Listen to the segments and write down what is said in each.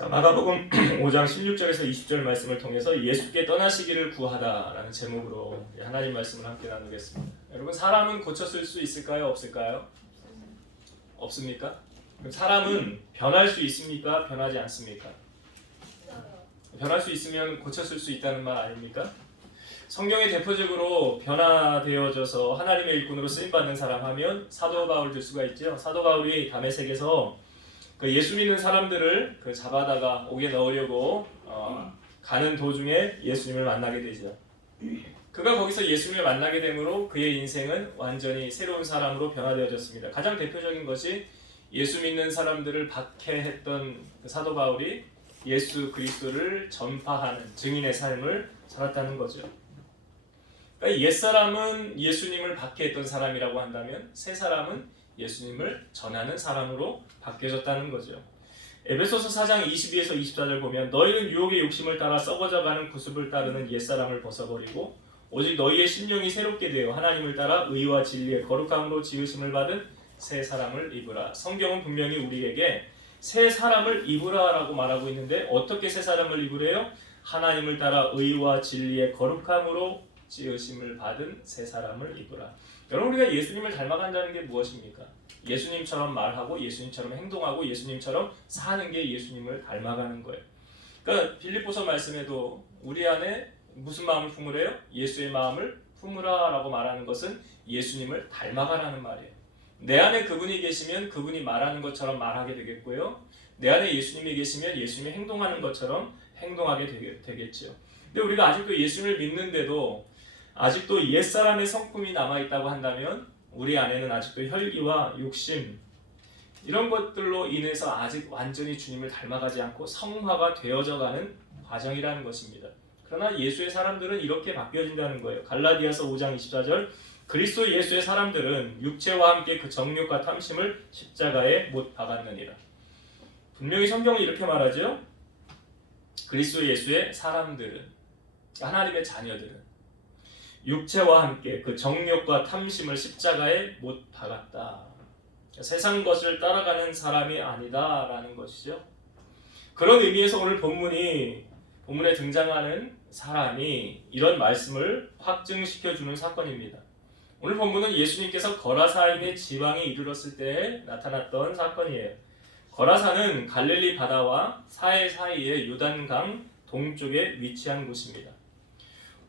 자, 마가복음 5장 16절에서 20절 말씀을 통해서 예수께 떠나시기를 구하다라는 제목으로 하나님 말씀을 함께 나누겠습니다. 여러분, 사람은 고쳤을 수 있을까요? 없을까요? 없습니까? 그럼 사람은 변할 수 있습니까? 변하지 않습니까? 변할 수 있으면 고쳤을 수 있다는 말 아닙니까? 성경에 대표적으로 변화되어져서 하나님의 일꾼으로 쓰임받는 사람 하면 사도 바울을 들 수가 있죠. 사도 바울이 다메섹에서 그 예수 믿는 사람들을 잡아다가 옥에 넣으려고 가는 도중에 예수님을 만나게 되죠. 그가 거기서 예수님을 만나게 되므로 그의 인생은 완전히 새로운 사람으로 변화되어졌습니다. 가장 대표적인 것이 예수 믿는 사람들을 박해했던 그 사도 바울이 예수 그리스도를 전파하는 증인의 삶을 살았다는 거죠. 그러니까 옛사람은 예수님을 박해했던 사람이라고 한다면 새 사람은 예수님을 전하는 사람으로 바뀌어졌다는 거죠. 에베소서 4장 22에서 24절 보면 너희는 유혹의 욕심을 따라 썩어져가는 구습을 따르는 옛사람을 벗어버리고 오직 너희의 심령이 새롭게 되어 하나님을 따라 의와 진리의 거룩함으로 지으심을 받은 새 사람을 입으라. 성경은 분명히 우리에게 새 사람을 입으라라고 말하고 있는데 어떻게 새 사람을 입으래요? 하나님을 따라 의와 진리의 거룩함으로 지으심을 받은 새 사람을 입으라. 여러분, 우리가 예수님을 닮아간다는 게 무엇입니까? 예수님처럼 말하고 예수님처럼 행동하고 예수님처럼 사는 게 예수님을 닮아가는 거예요. 그러니까 빌립보서 말씀에도 우리 안에 무슨 마음을 품으래요? 예수의 마음을 품으라 라고 말하는 것은 예수님을 닮아가라는 말이에요. 내 안에 그분이 계시면 그분이 말하는 것처럼 말하게 되겠고요. 내 안에 예수님이 계시면 예수님이 행동하는 것처럼 행동하게 되겠죠. 근데 우리가 아직도 예수님을 믿는데도 아직도 옛사람의 성품이 남아있다고 한다면 우리 안에는 아직도 혈기와 욕심 이런 것들로 인해서 아직 완전히 주님을 닮아가지 않고 성화가 되어져가는 과정이라는 것입니다. 그러나 예수의 사람들은 이렇게 바뀌어진다는 거예요. 갈라디아서 5장 24절 그리스도 예수의 사람들은 육체와 함께 그 정욕과 탐심을 십자가에 못 박았느니라. 분명히 성경은 이렇게 말하죠. 그리스도 예수의 사람들은, 하나님의 자녀들은 육체와 함께 그 정욕과 탐심을 십자가에 못 박았다. 세상 것을 따라가는 사람이 아니다라는 것이죠. 그런 의미에서 오늘 본문에 등장하는 사람이 이런 말씀을 확증시켜주는 사건입니다. 오늘 본문은 예수님께서 거라사인의 지방에 이르렀을 때 나타났던 사건이에요. 거라사는 갈릴리 바다와 사이에 요단강 동쪽에 위치한 곳입니다.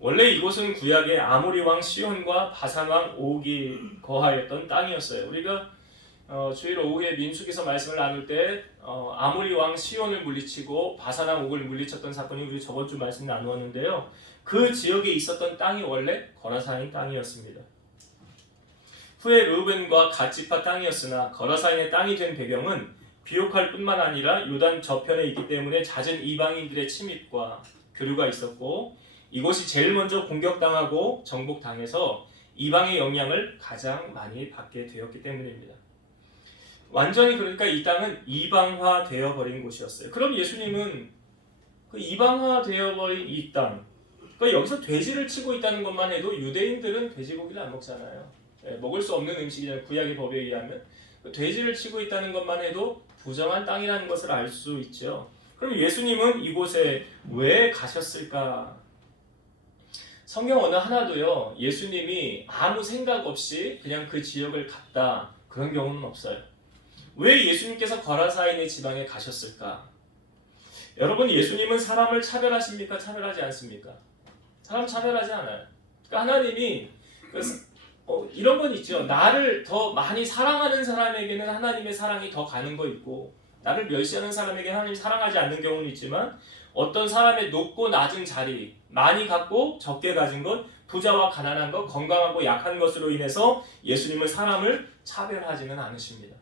원래 이곳은 구약의 아모리 왕 시온과 바산 왕 옥이 거하였던 땅이었어요. 우리가 주일 오후에 민수기서 말씀을 나눌 때 아모리 왕 시온을 물리치고 바산 왕 옥을 물리쳤던 사건이 우리 저번 주 말씀 나누었는데요. 그 지역에 있었던 땅이 원래 거라사인 땅이었습니다. 후에 르우벤과 갓지파 땅이었으나 거라사인의 땅이 된 배경은 비옥할 뿐만 아니라 요단 저편에 있기 때문에 잦은 이방인들의 침입과 교류가 있었고 이곳이 제일 먼저 공격당하고 정복당해서 이방의 영향을 가장 많이 받게 되었기 때문입니다. 완전히 그러니까 이 땅은 이방화 되어버린 곳이었어요. 그럼 예수님은 그 이방화 되어버린 이 땅, 그러니까 여기서 돼지를 치고 있다는 것만 해도 유대인들은 돼지고기를 안 먹잖아요. 먹을 수 없는 음식이잖아요. 구약의 법에 의하면. 돼지를 치고 있다는 것만 해도 부정한 땅이라는 것을 알 수 있죠. 그럼 예수님은 이곳에 왜 가셨을까? 성경 어느 하나도요, 예수님이 아무 생각 없이 그냥 그 지역을 갔다 그런 경우는 없어요. 왜 예수님께서 거라사인의 지방에 가셨을까? 여러분, 예수님은 사람을 차별하십니까? 차별하지 않습니까? 사람 차별하지 않아요. 그러니까 하나님이 이런 건 있죠. 나를 더 많이 사랑하는 사람에게는 하나님의 사랑이 더 가는 거 있고 나를 멸시하는 사람에게 하나님이 사랑하지 않는 경우는 있지만 어떤 사람의 높고 낮은 자리, 많이 갖고 적게 가진 것, 부자와 가난한 것, 건강하고 약한 것으로 인해서 예수님은 사람을 차별하지는 않으십니다.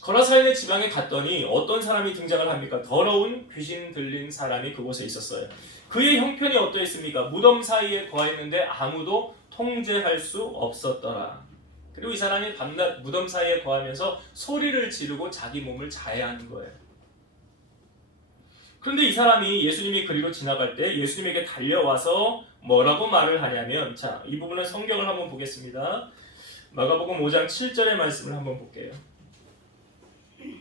거라사인의 지방에 갔더니 어떤 사람이 등장을 합니까? 더러운 귀신 들린 사람이 그곳에 있었어요. 그의 형편이 어떠했습니까? 무덤 사이에 거했는데 아무도 통제할 수 없었더라. 그리고 이 사람이 밤낮 무덤 사이에 거하면서 소리를 지르고 자기 몸을 자해하는 거예요. 그런데 이 사람이 예수님이 그리로 지나갈 때 예수님에게 달려와서 뭐라고 말을 하냐면, 자, 이 부분은 성경을 한번 보겠습니다. 마가복음 5장 7절의 말씀을 한번 볼게요.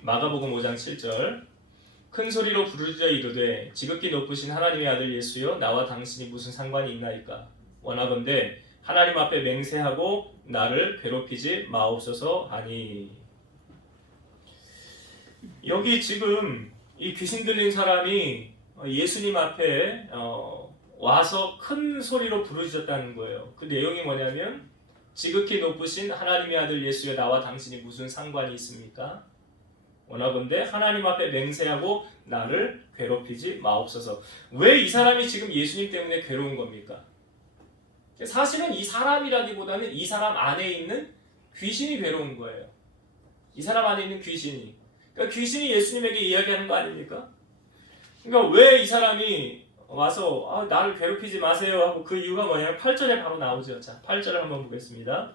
마가복음 5장 7절 큰 소리로 부르짖어 이르되 지극히 높으신 하나님의 아들 예수여 나와 당신이 무슨 상관이 있나이까. 원하건대 하나님 앞에 맹세하고 나를 괴롭히지 마옵소서 하니. 여기 지금 이 귀신 들린 사람이 예수님 앞에 와서 큰 소리로 부르짖었다는 거예요. 그 내용이 뭐냐면 지극히 높으신 하나님의 아들 예수여 나와 당신이 무슨 상관이 있습니까? 원하건대 하나님 앞에 맹세하고 나를 괴롭히지 마옵소서. 왜 이 사람이 지금 예수님 때문에 괴로운 겁니까? 사실은 이 사람이라기보다는 이 사람 안에 있는 귀신이 괴로운 거예요. 이 사람 안에 있는 귀신이. 그러니까 귀신이 예수님에게 이야기하는 거 아닙니까? 그러니까 왜 이 사람이 와서 나를 괴롭히지 마세요 하고 그 이유가 뭐냐면 8절에 바로 나오죠. 자, 8절을 한번 보겠습니다.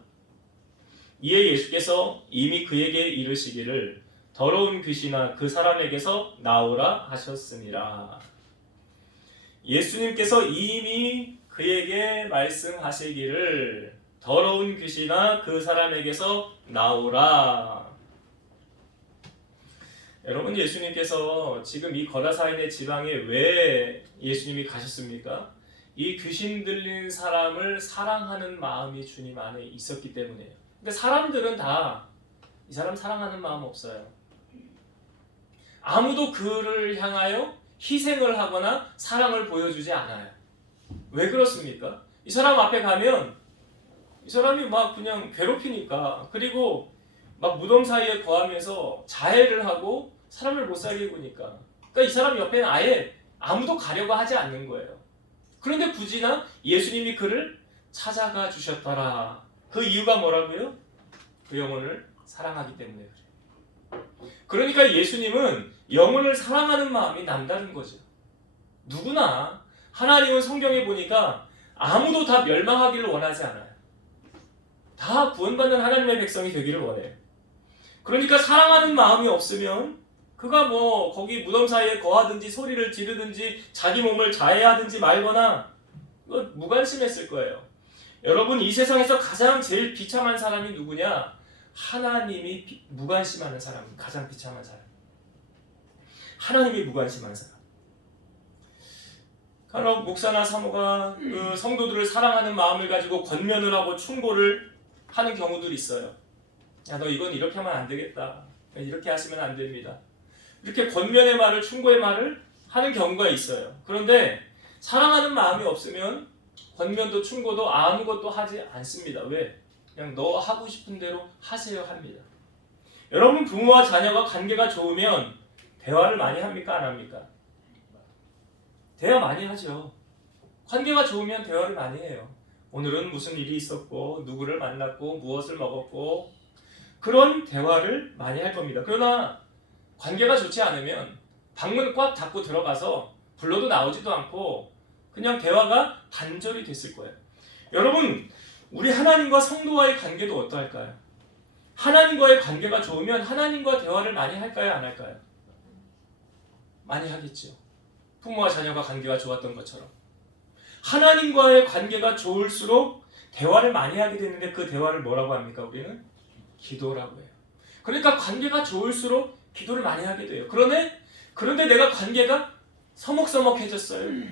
이에 예수께서 이미 그에게 이르시기를 더러운 귀신아 그 사람에게서 나오라 하셨습니다. 예수님께서 이미 그에게 말씀하시기를 더러운 귀신아 그 사람에게서 나오라. 여러분, 예수님께서 지금 이 거라사인의 지방에 왜 예수님이 가셨습니까? 이 귀신 들린 사람을 사랑하는 마음이 주님 안에 있었기 때문이에요. 근데 사람들은 다 이 사람 사랑하는 마음 없어요. 아무도 그를 향하여 희생을 하거나 사랑을 보여주지 않아요. 왜 그렇습니까? 이 사람 앞에 가면 이 사람이 막 그냥 괴롭히니까, 그리고 막 무덤 사이에 거하면서 자해를 하고 사람을 못 살게 구니까. 그러니까 이 사람 옆에는 아예 아무도 가려고 하지 않는 거예요. 그런데 굳이나 예수님이 그를 찾아가 주셨더라. 그 이유가 뭐라고요? 그 영혼을 사랑하기 때문에 그래요. 그러니까 예수님은 영혼을 사랑하는 마음이 남다른 거죠. 누구나 하나님은 성경에 보니까 아무도 다 멸망하기를 원하지 않아요. 다 구원받는 하나님의 백성이 되기를 원해요. 그러니까 사랑하는 마음이 없으면 그가 뭐 거기 무덤 사이에 거하든지 소리를 지르든지 자기 몸을 자해하든지 말거나 무관심했을 거예요. 여러분, 이 세상에서 가장 제일 비참한 사람이 누구냐? 하나님이 무관심하는 사람이 가장 비참한 사람. 하나님이 무관심한 사람. 간혹 목사나 사모가 그 성도들을 사랑하는 마음을 가지고 권면을 하고 충고를 하는 경우들이 있어요. 야, 너 이건 이렇게 하면 안 되겠다. 이렇게 하시면 안 됩니다. 이렇게 권면의 말을, 충고의 말을 하는 경우가 있어요. 그런데 사랑하는 마음이 없으면 권면도 충고도 아무것도 하지 않습니다. 왜? 그냥 너 하고 싶은 대로 하세요 합니다. 여러분, 부모와 자녀가 관계가 좋으면 대화를 많이 합니까? 안 합니까? 대화 많이 하죠. 관계가 좋으면 대화를 많이 해요. 오늘은 무슨 일이 있었고 누구를 만났고 무엇을 먹었고 그런 대화를 많이 할 겁니다. 그러나 관계가 좋지 않으면 방문 꽉 닫고 들어가서 불러도 나오지도 않고 그냥 대화가 단절이 됐을 거예요. 여러분, 우리 하나님과 성도와의 관계도 어떠할까요? 하나님과의 관계가 좋으면 하나님과 대화를 많이 할까요? 안 할까요? 많이 하겠죠. 부모와 자녀가 관계가 좋았던 것처럼 하나님과의 관계가 좋을수록 대화를 많이 하게 되는데 그 대화를 뭐라고 합니까? 우리는 기도라고 해요. 그러니까 관계가 좋을수록 기도를 많이 하게 돼요. 그런데 내가 관계가 서먹서먹해졌어요.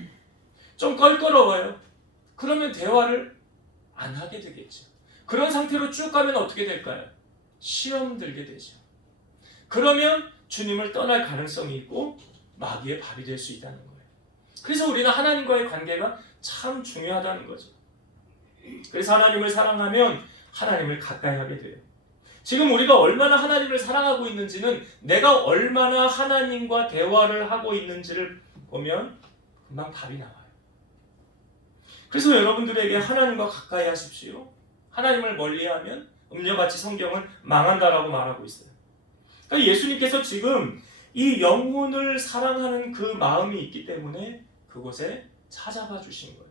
좀 껄끄러워요. 그러면 대화를 안 하게 되겠죠. 그런 상태로 쭉 가면 어떻게 될까요? 시험 들게 되죠. 그러면 주님을 떠날 가능성이 있고 마귀의 밥이 될 수 있다는 거예요. 그래서 우리는 하나님과의 관계가 참 중요하다는 거죠. 그래서 하나님을 사랑하면 하나님을 가까이 하게 돼요. 지금 우리가 얼마나 하나님을 사랑하고 있는지는 내가 얼마나 하나님과 대화를 하고 있는지를 보면 금방 답이 나와요. 그래서 여러분들에게 하나님과 가까이 하십시오. 하나님을 멀리하면 음녀같이 성경은 망한다라고 말하고 있어요. 그러니까 예수님께서 지금 이 영혼을 사랑하는 그 마음이 있기 때문에 그곳에 찾아가 주신 거예요.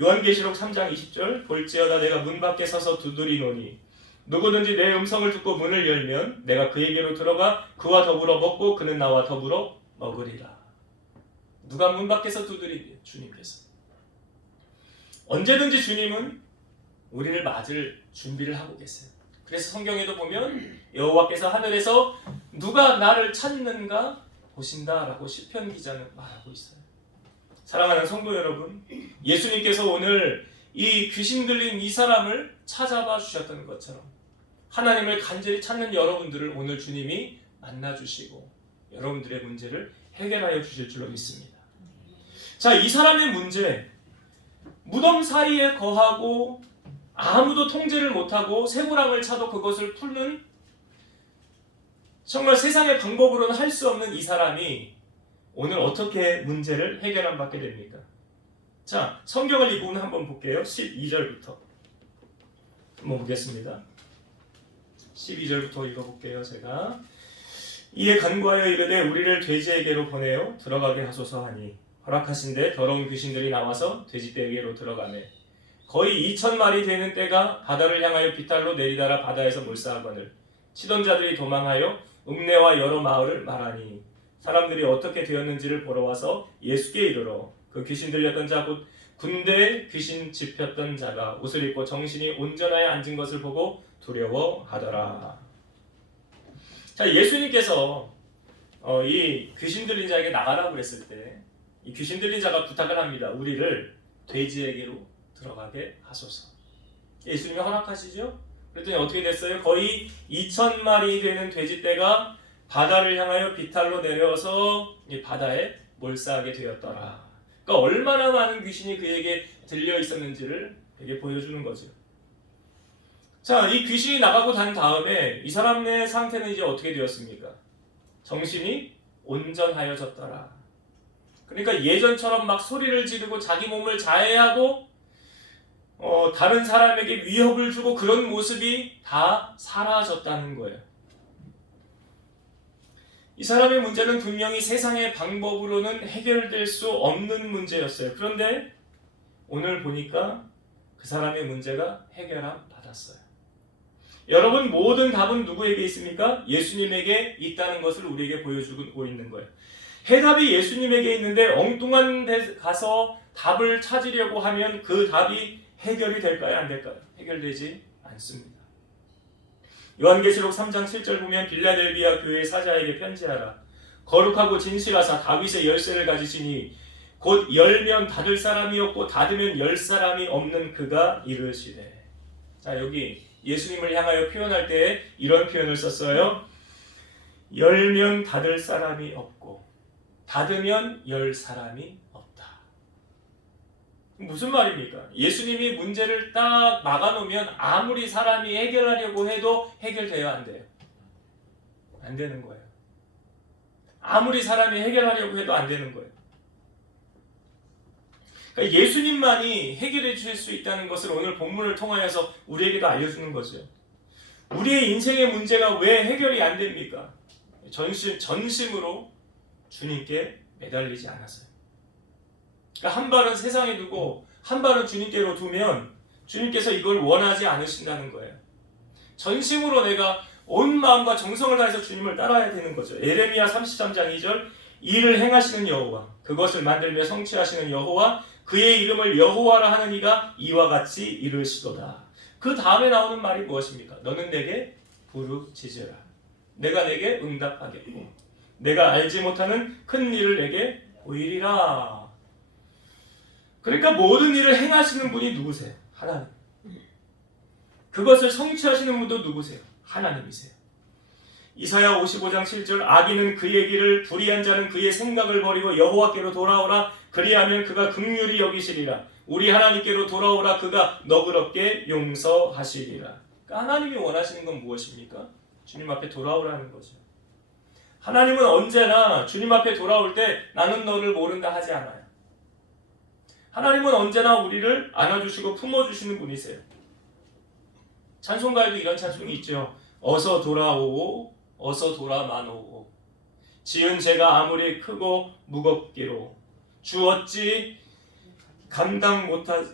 요한계시록 3장 20절 볼지어다 내가 문 밖에 서서 두드리노니 누구든지 내 음성을 듣고 문을 열면 내가 그에게로 들어가 그와 더불어 먹고 그는 나와 더불어 먹으리라. 누가 문 밖에서 두드리니? 주님께서. 언제든지 주님은 우리를 맞을 준비를 하고 계세요. 그래서 성경에도 보면 여호와께서 하늘에서 누가 나를 찾는가 보신다라고 시편 기자는 말하고 있어요. 사랑하는 성도 여러분, 예수님께서 오늘 이 귀신 들린 이 사람을 찾아봐 주셨던 것처럼 하나님을 간절히 찾는 여러분들을 오늘 주님이 만나주시고 여러분들의 문제를 해결하여 주실 줄로 믿습니다. 자, 이 사람의 문제, 무덤 사이에 거하고 아무도 통제를 못하고 쇠고랑을 차도 그것을 풀는 정말 세상의 방법으로는 할 수 없는 이 사람이 오늘 어떻게 문제를 해결함 받게 됩니까? 자, 성경을 이 부분 한번 볼게요. 12절부터 한번 보겠습니다. 12절부터 읽어볼게요. 제가 이에 간구하여 이르되 우리를 돼지에게로 보내어 들어가게 하소서 하니 허락하신데 더러운 귀신들이 나와서 돼지떼에게로 들어가매 거의 2,000마리 되는 떼가 바다를 향하여 비탈로 내리다라 바다에서 몰사하거늘 치던 자들이 도망하여 읍내와 여러 마을을 말하니 사람들이 어떻게 되었는지를 보러 와서 예수께 이르러 그 귀신 들렸던 자 곧 군대에 귀신 집혔던 자가 옷을 입고 정신이 온전하여 앉은 것을 보고 두려워하더라. 자, 예수님께서 이 귀신 들린 자에게 나가라고 그랬을 때 이 귀신 들린 자가 부탁을 합니다. 우리를 돼지에게로 들어가게 하소서. 예수님이 허락하시죠? 그랬더니 어떻게 됐어요? 거의 2,000마리 되는 돼지떼가 바다를 향하여 비탈로 내려서 이 바다에 몰사하게 되었더라. 그러니까 얼마나 많은 귀신이 그에게 들려 있었는지를 되게 보여주는 거죠. 자, 이 귀신이 나가고 난 다음에 이 사람의 상태는 이제 어떻게 되었습니까? 정신이 온전하여졌더라. 그러니까 예전처럼 막 소리를 지르고 자기 몸을 자해하고 다른 사람에게 위협을 주고 그런 모습이 다 사라졌다는 거예요. 이 사람의 문제는 분명히 세상의 방법으로는 해결될 수 없는 문제였어요. 그런데 오늘 보니까 그 사람의 문제가 해결함 받았어요. 여러분, 모든 답은 누구에게 있습니까? 예수님에게 있다는 것을 우리에게 보여주고 있는 거예요. 해답이 예수님에게 있는데 엉뚱한 데 가서 답을 찾으려고 하면 그 답이 해결이 될까요? 안 될까요? 해결되지 않습니다. 요한계시록 3장 7절 보면 빌라델비아 교회 사자에게 편지하라. 거룩하고 진실하사 다윗의 열쇠를 가지시니 곧 열면 닫을 사람이 없고 닫으면 열 사람이 없는 그가 이르시되. 자, 여기 예수님을 향하여 표현할 때 이런 표현을 썼어요. 열면 닫을 사람이 없고 닫으면 열 사람이 없다. 무슨 말입니까? 예수님이 문제를 딱 막아놓으면 아무리 사람이 해결하려고 해도 해결돼야 안 돼요. 안 되는 거예요. 아무리 사람이 해결하려고 해도 안 되는 거예요. 그러니까 예수님만이 해결해 주실 수 있다는 것을 오늘 본문을 통하여서 우리에게도 알려주는 거죠. 우리의 인생의 문제가 왜 해결이 안 됩니까? 전심으로 주님께 매달리지 않았어요. 그러니까 한 발은 세상에 두고 한 발은 주님께로 두면 주님께서 이걸 원하지 않으신다는 거예요. 전심으로 내가 온 마음과 정성을 다해서 주님을 따라야 되는 거죠. 예레미야 33장 2절 이를 행하시는 여호와 그것을 만들며 성취하시는 여호와 그의 이름을 여호와라 하는 이가 이와 같이 이르시도다. 그 다음에 나오는 말이 무엇입니까? 너는 내게 부르짖으라. 내가 내게 응답하겠고 내가 알지 못하는 큰 일을 내게 보이리라. 그러니까 모든 일을 행하시는 분이 누구세요? 하나님. 그것을 성취하시는 분도 누구세요? 하나님이세요. 이사야 55장 7절 악인은 그의 길을 불의한 자는 그의 생각을 버리고 여호와께로 돌아오라. 그리하면 그가 긍휼히 여기시리라. 우리 하나님께로 돌아오라. 그가 너그럽게 용서하시리라. 그러니까 하나님이 원하시는 건 무엇입니까? 주님 앞에 돌아오라는 거죠. 하나님은 언제나 주님 앞에 돌아올 때 나는 너를 모른다 하지 않아요. 하나님은 언제나 우리를 안아주시고 품어주시는 분이세요. 찬송가에도 이런 찬송이 있죠. 어서 돌아오오 어서 돌아마노오 지은 죄가 아무리 크고 무겁기로 주 어찌 감당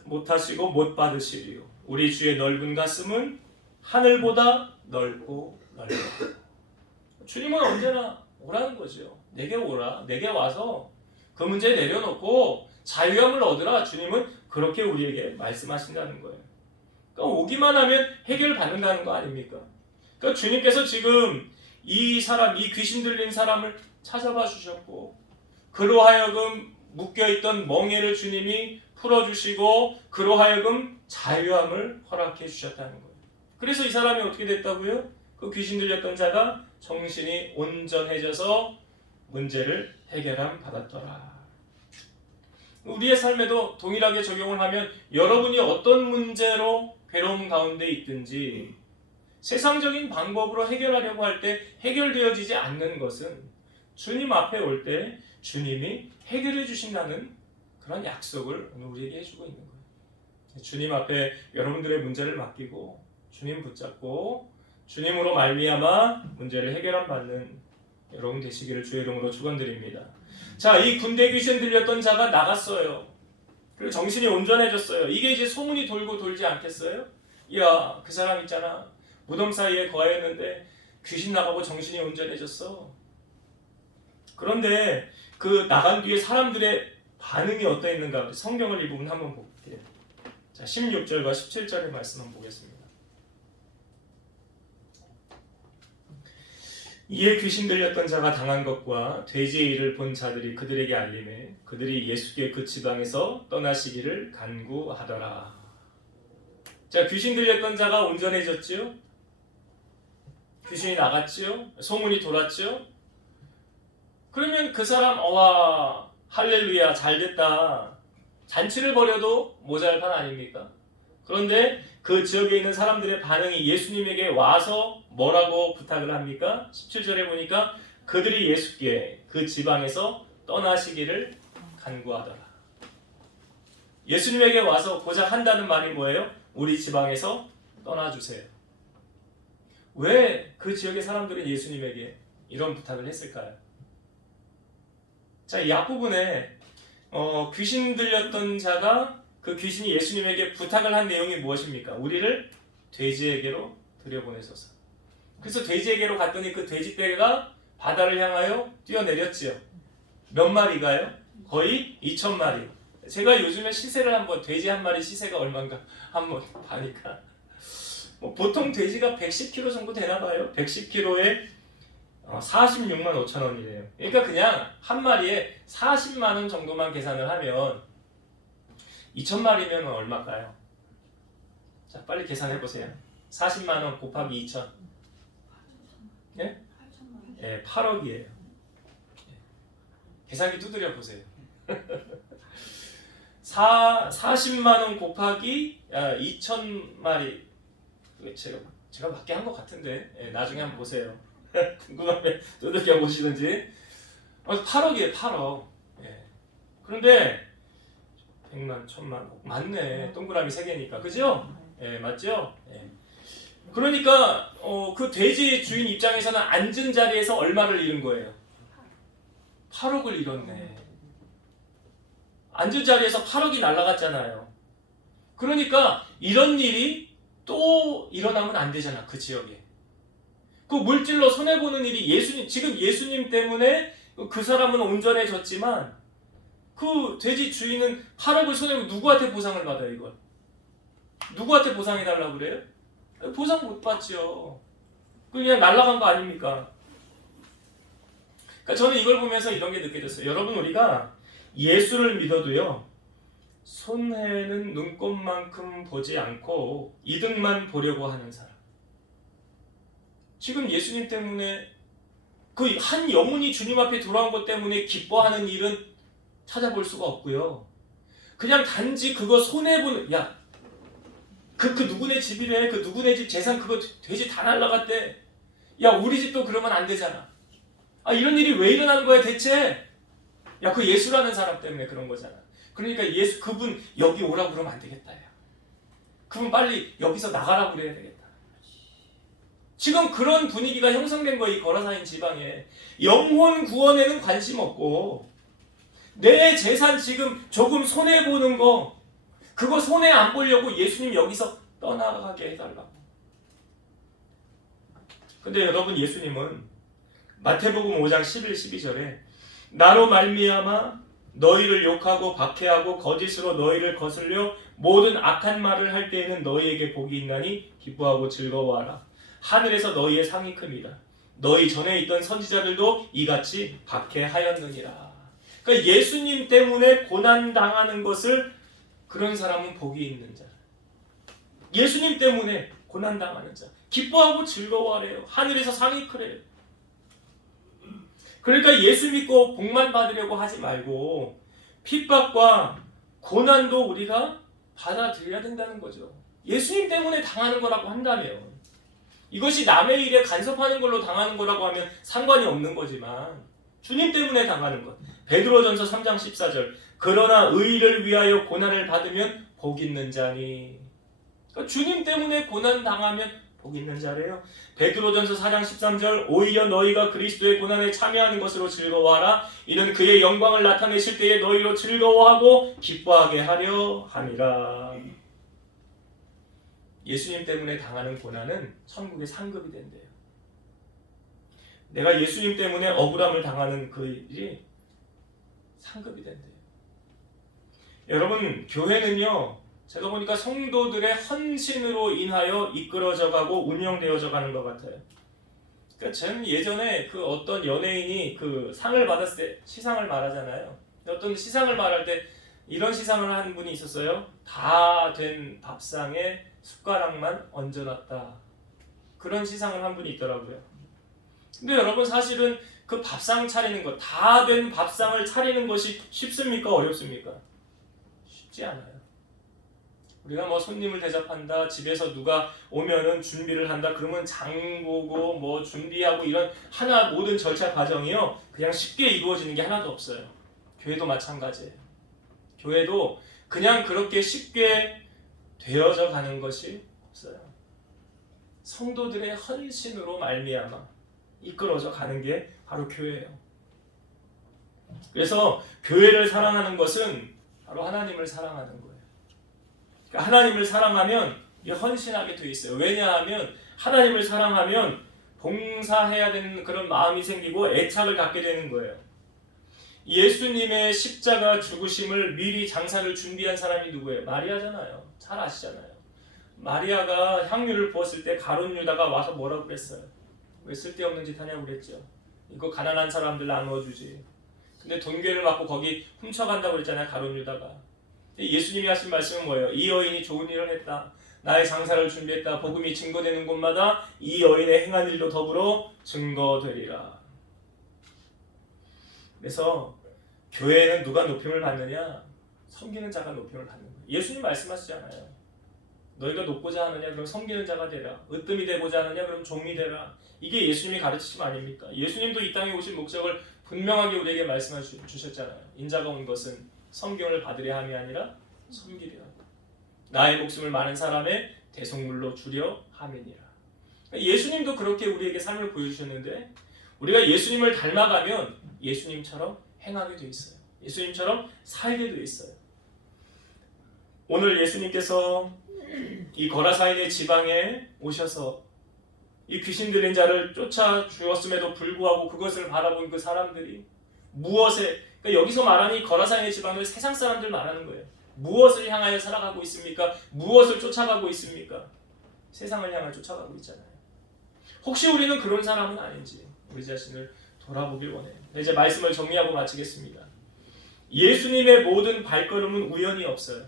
못하시고 못 받으시리요. 우리 주의 넓은 가슴은 하늘보다 넓고 넓어. 주님은 언제나 오라는 거죠. 내게 오라. 내게 와서 그 문제 내려놓고 자유함을 얻으라. 주님은 그렇게 우리에게 말씀하신다는 거예요. 그러니까 오기만 하면 해결받는다는 거 아닙니까? 그러니까 주님께서 지금 이 귀신 들린 사람을 찾아봐 주셨고 그로 하여금 묶여있던 멍에를 주님이 풀어주시고 그로 하여금 자유함을 허락해 주셨다는 거예요. 그래서 이 사람이 어떻게 됐다고요? 그 귀신 들렸던 자가 정신이 온전해져서 문제를 해결함 받았더라. 우리의 삶에도 동일하게 적용을 하면 여러분이 어떤 문제로 괴로움 가운데 있든지 세상적인 방법으로 해결하려고 할 때 해결되어지지 않는 것은 주님 앞에 올 때 주님이 해결해 주신다는 그런 약속을 오늘 우리에게 해주고 있는 거예요. 주님 앞에 여러분들의 문제를 맡기고 주님 붙잡고 주님으로 말미암아 문제를 해결함 받는 여러분 되시기를 주의 이름으로 축원드립니다. 자, 이 군대 귀신 들렸던 자가 나갔어요. 그리고 정신이 온전해졌어요. 이게 이제 소문이 돌고 돌지 않겠어요? 야, 그 사람 있잖아. 무덤 사이에 거하였는데 귀신 나가고 정신이 온전해졌어. 그런데 그 나간 뒤에 사람들의 반응이 어떠했는가? 성경을 이 부분 한번 볼게요. 자, 16절과 17절의 말씀 한번 보겠습니다. 이에 귀신 들렸던 자가 당한 것과 돼지의 일을 본 자들이 그들에게 알림해 그들이 예수께 그 지방에서 떠나시기를 간구하더라. 자, 귀신 들렸던 자가 온전해졌지요? 귀신이 나갔지요? 소문이 돌았지요? 그러면 그 사람 와 할렐루야 잘됐다. 잔치를 벌여도 모자랄 판 아닙니까? 그런데 그 지역에 있는 사람들의 반응이 예수님에게 와서 뭐라고 부탁을 합니까? 17절에 보니까 그들이 예수께 그 지방에서 떠나시기를 간구하더라. 예수님에게 와서 고작 한다는 말이 뭐예요? 우리 지방에서 떠나주세요. 왜 그 지역의 사람들은 예수님에게 이런 부탁을 했을까요? 자, 이 앞부분에 귀신 들렸던 자가 그 귀신이 예수님에게 부탁을 한 내용이 무엇입니까? 우리를 돼지에게로 들여보내소서. 그래서 돼지에게로 갔더니 그 돼지떼가 바다를 향하여 뛰어내렸지요. 몇 마리가요? 거의 2,000마리. 제가 요즘에 시세를 한번 돼지 한 마리 시세가 얼마인가 한번 봐니까 보통 돼지가 110kg 정도 되나 봐요. 110kg에 46만 5천 원이래요. 그러니까 그냥 한 마리에 40만 원 정도만 계산을 하면 2,000마리면 얼마일까요? 자, 빨리 계산해 보세요. 40만 원 곱하기 2,000. 네? 네, 8억이에요. 계산기 두드려 보세요. 40만 원 곱하기 2,000마리. 제가 맞게 한 것 같은데 나중에 한번 보세요. 궁금하면 두들겨 보시든지. 8억이에요, 8억. 그런데 100만, 1000만 맞네. 동그라미 3개니까. 그죠? 맞죠? 그러니까 그 돼지 주인 입장에서는 앉은 자리에서 얼마를 잃은 거예요? 8억을 잃었네. 앉은 자리에서 8억이 날아갔잖아요. 그러니까 이런 일이 또 일어나면 안 되잖아, 그 지역에. 그 물질로 손해보는 일이 지금 예수님 때문에 그 사람은 온전해졌지만 그 돼지 주인은 8억을 손해보고 누구한테 보상을 받아요, 이걸? 누구한테 보상해달라고 그래요? 보상 못 받죠. 그냥 날아간 거 아닙니까? 그러니까 저는 이걸 보면서 이런 게 느껴졌어요. 여러분, 우리가 예수를 믿어도요, 손해는 눈꼽만큼 보지 않고 이득만 보려고 하는 사람. 지금 예수님 때문에 그 한 영혼이 주님 앞에 돌아온 것 때문에 기뻐하는 일은 찾아볼 수가 없고요. 그냥 단지 그거 손해보는, 야, 그 누구네 집이래, 그 누구네 집 재산 그거 돼지 다 날라갔대. 야, 우리 집도 그러면 안 되잖아. 이런 일이 왜 일어나는 거야 대체? 야, 그 예수라는 사람 때문에 그런 거잖아. 그러니까 그분 여기 오라고 그러면 안 되겠다. 야. 그분 빨리 여기서 나가라고 그래야 되겠다. 지금 그런 분위기가 형성된 거예요. 이 거라사인 지방에. 영혼 구원에는 관심 없고 내 재산 지금 조금 손해보는 거 그거 손해 안 보려고 예수님 여기서 떠나가게 해달라고. 근데 여러분, 예수님은 마태복음 5장 11, 12절에 나로 말미암아 너희를 욕하고 박해하고 거짓으로 너희를 거슬려 모든 악한 말을 할 때에는 너희에게 복이 있나니 기뻐하고 즐거워하라. 하늘에서 너희의 상이 큽니다. 너희 전에 있던 선지자들도 이같이 박해하였느니라. 그러니까 예수님 때문에 고난당하는 것을 그런 사람은 복이 있는 자. 예수님 때문에 고난당하는 자. 기뻐하고 즐거워하래요. 하늘에서 상이 크래요. 그러니까 예수 믿고 복만 받으려고 하지 말고 핍박과 고난도 우리가 받아들여야 된다는 거죠. 예수님 때문에 당하는 거라고 한다면, 이것이 남의 일에 간섭하는 걸로 당하는 거라고 하면 상관이 없는 거지만 주님 때문에 당하는 것. 베드로전서 3장 14절 그러나 의를 위하여 고난을 받으면 복 있는 자니. 그러니까 주님 때문에 고난 당하면 복 있는 자래요. 베드로전서 4장 13절 오히려 너희가 그리스도의 고난에 참여하는 것으로 즐거워하라. 이는 그의 영광을 나타내실 때에 너희로 즐거워하고 기뻐하게 하려 함이라. 예수님 때문에 당하는 고난은 천국의 상급이 된대요. 내가 예수님 때문에 억울함을 당하는 그 일이 상급이 된대요. 여러분, 교회는요, 제가 보니까 성도들의 헌신으로 인하여 이끌어져 가고 운영되어져 가는 것 같아요. 그러니까 저는 예전에 그 어떤 연예인이 그 상을 받았을 때 시상을 말하잖아요. 어떤 시상을 말할 때 이런 시상을 한 분이 있었어요. 다 된 밥상에 숟가락만 얹어놨다. 그런 시상을 한 분이 있더라고요. 근데 여러분, 사실은 그 밥상 차리는 것, 다 된 밥상을 차리는 것이 쉽습니까? 어렵습니까? 쉽지 않아요. 우리가 뭐 손님을 대접한다, 집에서 누가 오면은 준비를 한다, 그러면 장 보고 뭐 준비하고 이런 하나 모든 절차 과정이요, 그냥 쉽게 이루어지는 게 하나도 없어요. 교회도 마찬가지예요. 교회도 그냥 그렇게 쉽게 되어져 가는 것이 없어요. 성도들의 헌신으로 말미암아 이끌어져 가는 게 바로 교회예요. 그래서 교회를 사랑하는 것은 바로 하나님을 사랑하는 거예요. 그러니까 하나님을 사랑하면 헌신하게 돼 있어요. 왜냐하면 하나님을 사랑하면 봉사해야 되는 그런 마음이 생기고 애착을 갖게 되는 거예요. 예수님의 십자가 죽으심을 미리 장사를 준비한 사람이 누구예요? 마리아잖아요. 잘 아시잖아요. 마리아가 향유를 부었을 때 가룟 유다가 와서 뭐라고 그랬어요? 왜 쓸데없는 짓 하냐고 그랬죠. 이거 가난한 사람들 나누어 주지. 근데 돈괴를 맞고 거기 훔쳐간다고 그랬잖아요. 가룟 유다가. 예수님이 하신 말씀은 뭐예요? 이 여인이 좋은 일을 했다. 나의 장사를 준비했다. 복음이 증거되는 곳마다 이 여인의 행한 일도 더불어 증거되리라. 그래서 교회에는 누가 높임을 받느냐? 섬기는 자가 높임을 받는 거예요. 예수님 말씀하시잖아요. 너희가 높고자 하느냐? 그럼 섬기는 자가 되라. 으뜸이 되고자 하느냐? 그럼 종이 되라. 이게 예수님이 가르치심 아닙니까? 예수님도 이 땅에 오신 목적을 분명하게 우리에게 말씀해 주셨잖아요. 인자가 온 것은 섬김을 받으려 함이 아니라 섬기려 함이라. 나의 목숨을 많은 사람의 대속물로 주려 함이니라. 예수님도 그렇게 우리에게 삶을 보여주셨는데 우리가 예수님을 닮아가면 예수님처럼 행하게 돼 있어요. 예수님처럼 살게 돼 있어요. 오늘 예수님께서 이 거라사인의 지방에 오셔서 이 귀신 들린 자를 쫓아 주었음에도 불구하고 그것을 바라본 그 사람들이 무엇에, 그러니까 여기서 말하는 이 거라사인의 지방을 세상 사람들 말하는 거예요. 무엇을 향하여 살아가고 있습니까? 무엇을 쫓아가고 있습니까? 세상을 향해 쫓아가고 있잖아요. 혹시 우리는 그런 사람은 아닌지 우리 자신을 돌아보길 원해요. 이제 말씀을 정리하고 마치겠습니다. 예수님의 모든 발걸음은 우연이 없어요.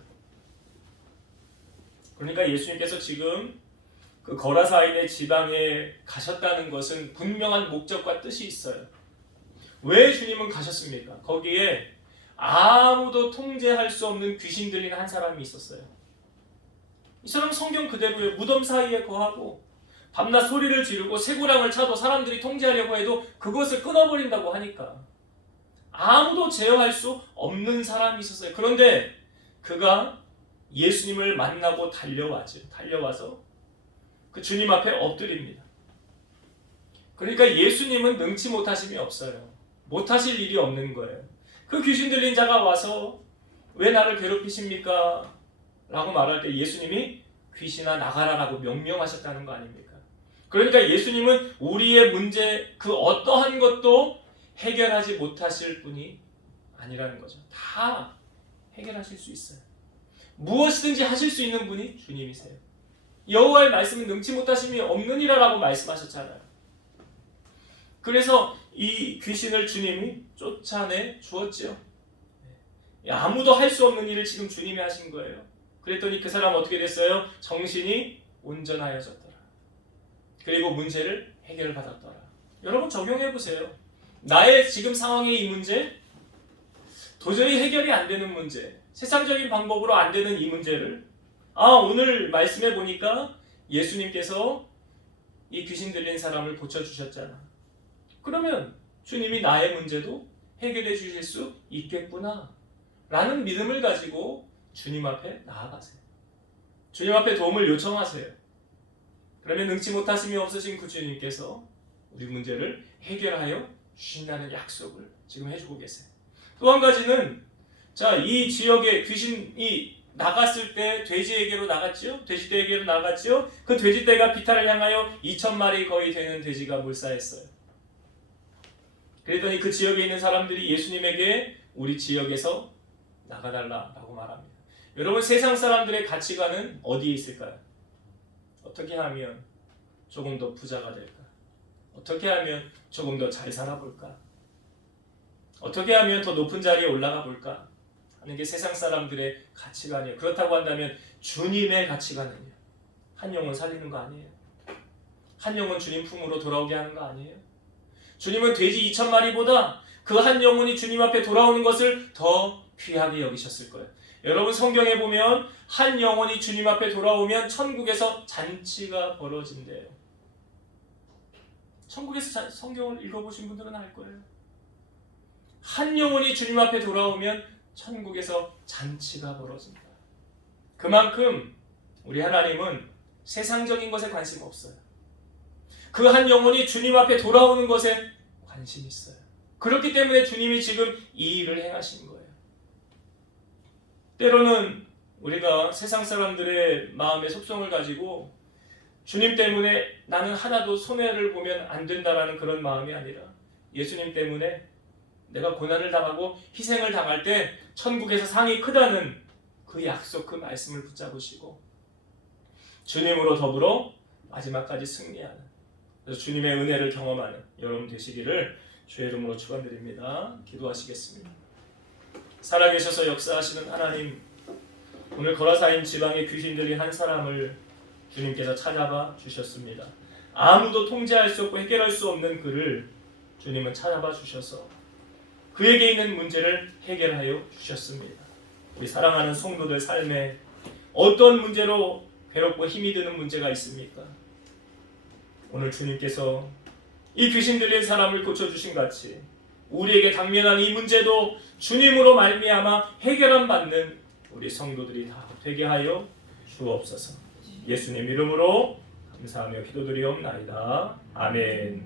그러니까 예수님께서 지금 그 거라사인의 지방에 가셨다는 것은 분명한 목적과 뜻이 있어요. 왜 주님은 가셨습니까? 거기에 아무도 통제할 수 없는 귀신 들린 한 사람이 있었어요. 이 사람 성경 그대로의 무덤 사이에 거하고 밤낮 소리를 지르고 쇠고랑을 차도 사람들이 통제하려고 해도 그것을 끊어버린다고 하니까 아무도 제어할 수 없는 사람이 있었어요. 그런데 그가 예수님을 만나고 달려와서 그 주님 앞에 엎드립니다. 그러니까 예수님은 능치 못하심이 없어요. 못하실 일이 없는 거예요. 그 귀신 들린 자가 와서 왜 나를 괴롭히십니까? 라고 말할 때 예수님이 귀신아 나가라라고 명령하셨다는 거 아닙니까? 그러니까 예수님은 우리의 문제 그 어떠한 것도 해결하지 못하실 분이 아니라는 거죠. 다 해결하실 수 있어요. 무엇이든지 하실 수 있는 분이 주님이세요. 여호와의 말씀은 능치 못하심이 없느니라라고 말씀하셨잖아요. 그래서 이 귀신을 주님이 쫓아내 주었지요. 아무도 할 수 없는 일을 지금 주님이 하신 거예요. 그랬더니 그 사람 어떻게 됐어요? 정신이 온전하여졌더라. 그리고 문제를 해결받았더라. 여러분 적용해 보세요. 나의 지금 상황의 이 문제, 도저히 해결이 안 되는 문제, 세상적인 방법으로 안 되는 이 문제를 오늘 말씀해 보니까 예수님께서 이 귀신 들린 사람을 고쳐주셨잖아. 그러면 주님이 나의 문제도 해결해 주실 수 있겠구나 라는 믿음을 가지고 주님 앞에 나아가세요. 주님 앞에 도움을 요청하세요. 그러면 능치 못하심이 없으신 그 주님께서 우리 문제를 해결하여 주신다는 약속을 지금 해주고 계세요. 또 한 가지는 이 지역에 귀신이 나갔을 때 돼지에게로 나갔죠. 돼지떼에게로 나갔죠. 그 돼지떼가 비탈을 향하여 2,000마리 거의 되는 돼지가 몰사했어요. 그랬더니 그 지역에 있는 사람들이 예수님에게 우리 지역에서 나가달라라고 말합니다. 여러분 세상 사람들의 가치관은 어디에 있을까요? 어떻게 하면 조금 더 부자가 될까? 어떻게 하면 조금 더 잘 살아볼까? 어떻게 하면 더 높은 자리에 올라가 볼까? 하는 게 세상 사람들의 가치관이에요. 그렇다고 한다면 주님의 가치관은요? 한 영혼 살리는 거 아니에요? 한 영혼 주님 품으로 돌아오게 하는 거 아니에요? 주님은 돼지 2,000마리보다 그 한 영혼이 주님 앞에 돌아오는 것을 더 귀하게 여기셨을 거예요. 여러분 성경에 보면 한 영혼이 주님 앞에 돌아오면 천국에서 잔치가 벌어진대요. 천국에서 성경을 읽어보신 분들은 알 거예요. 한 영혼이 주님 앞에 돌아오면 천국에서 잔치가 벌어진다. 그만큼 우리 하나님은 세상적인 것에 관심 없어요. 그 한 영혼이 주님 앞에 돌아오는 것에 관심이 있어요. 그렇기 때문에 주님이 지금 이 일을 행하신 거예요. 때로는 우리가 세상 사람들의 마음의 속성을 가지고 주님 때문에 나는 하나도 손해를 보면 안 된다라는 그런 마음이 아니라 예수님 때문에 내가 고난을 당하고 희생을 당할 때 천국에서 상이 크다는 그 약속, 그 말씀을 붙잡으시고 주님으로 더불어 마지막까지 승리하는, 그래서 주님의 은혜를 경험하는 여러분 되시기를 주의 이름으로 축원드립니다. 기도하시겠습니다. 살아계셔서 역사하시는 하나님, 오늘 거라사임 지방의 귀신 들린 한 사람을 주님께서 찾아봐 주셨습니다. 아무도 통제할 수 없고 해결할 수 없는 그를 주님은 찾아봐 주셔서 그에게 있는 문제를 해결하여 주셨습니다. 우리 사랑하는 성도들 삶에 어떤 문제로 괴롭고 힘이 드는 문제가 있습니까? 오늘 주님께서 이 귀신 들린 사람을 고쳐주신 같이 우리에게 당면한 이 문제도 주님으로 말미암아 해결함 받는 우리 성도들이 다 되게 하여 주옵소서. 예수님 이름으로 감사하며 기도드리옵나이다. 아멘.